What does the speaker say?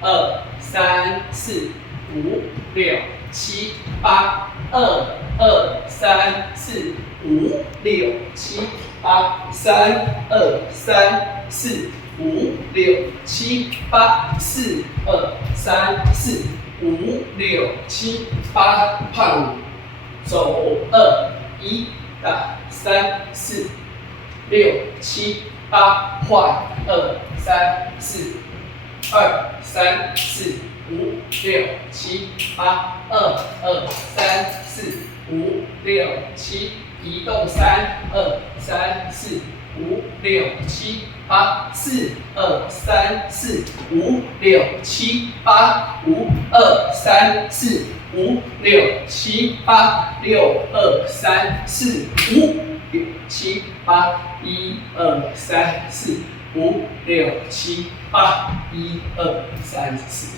二三四五六七八，二二三四五六七八，三二三四五六七八，四二三四五六七八，胖走二一打三四六七八，换二三四二三四五六七八，二二三四五六七，移动三二三四五六七八，四二三四五六七八，五二三四五六七八，六二三四五六七八，一二三四五六七八，一二三四。